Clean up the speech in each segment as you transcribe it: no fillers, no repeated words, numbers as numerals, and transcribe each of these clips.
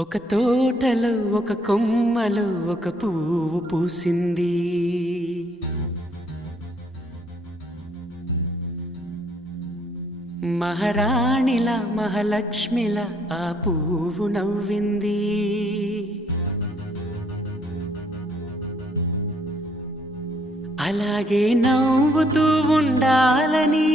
ఒక తోటలో ఒక కొమ్మలో ఒక పువ్వు పూసింది. మహారాణిలా మహాలక్ష్మిలా ఆ పువ్వు నవ్వింది. అలాగే నవ్వుతూ ఉండాలని,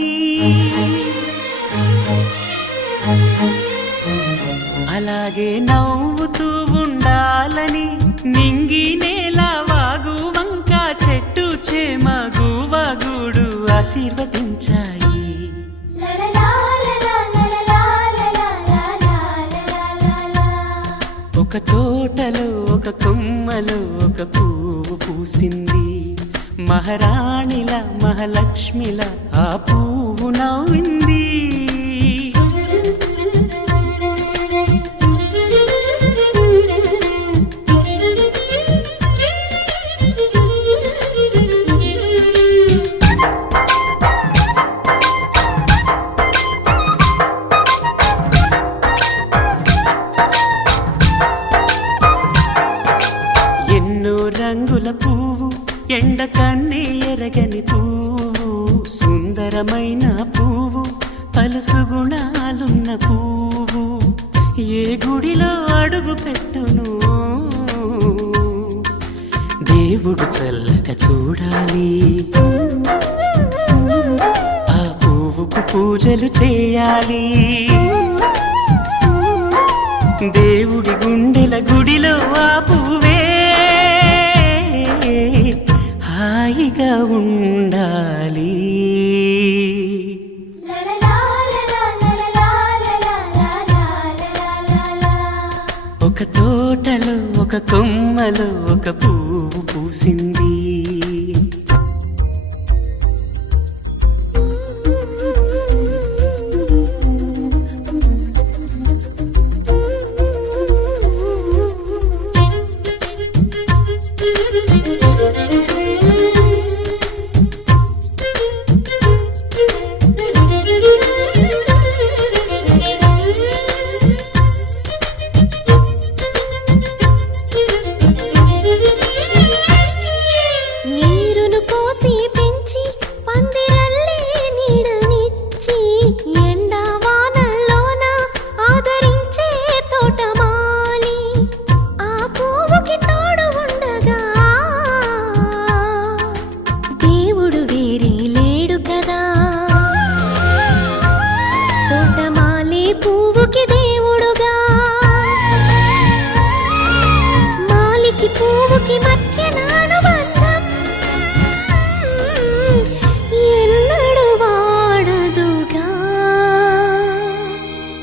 అలాగే నవ్వుతూ ఉండాలని నింగి నేల వాగు వంక చెట్టు చేమ గువగూడు ఆశీర్వదించాయి. ఒక తోటలో ఒక కొమ్మలో ఒక పువ్వు పూసింది. మహారాణిలా మహాలక్ష్మిలా ఆ పువ్వు నవ్వింది. రంగుల పువ్వు, ఎండ కన్నే ఎరగని పువ్వు, సుందరమైన పువ్వు, పలుసు గుణాలున్న పువ్వు, ఏ గుడిలో అడుగు పెట్టును దేవుడు చల్లగా చూడాలి. ఆ పువ్వుకు పూజలు చేయాలి. దేవుడి గుండెల గుడిలో ఆ పువ్వే హాయిగా ఉండాలి. ఒక తోటలో ఒక కొమ్మలో ఒక పువ్వు పూసింది.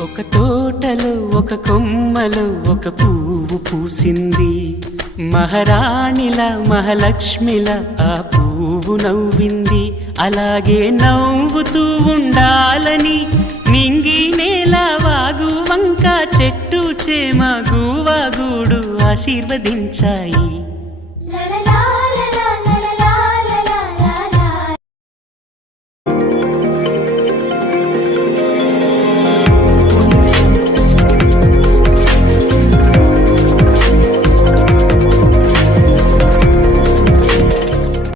ఒక తోటలో ఒక కొమ్మలో ఒక పువ్వు పూసింది. మహారాణిలా మహాలక్ష్మిలా ఆ పువ్వు నవ్వింది. అలాగే నవ్వుతూ ఉండాలని నింగి నేల వాగు వంక చెట్టు చేమ గువగూడు ఆశీర్వదించాయి.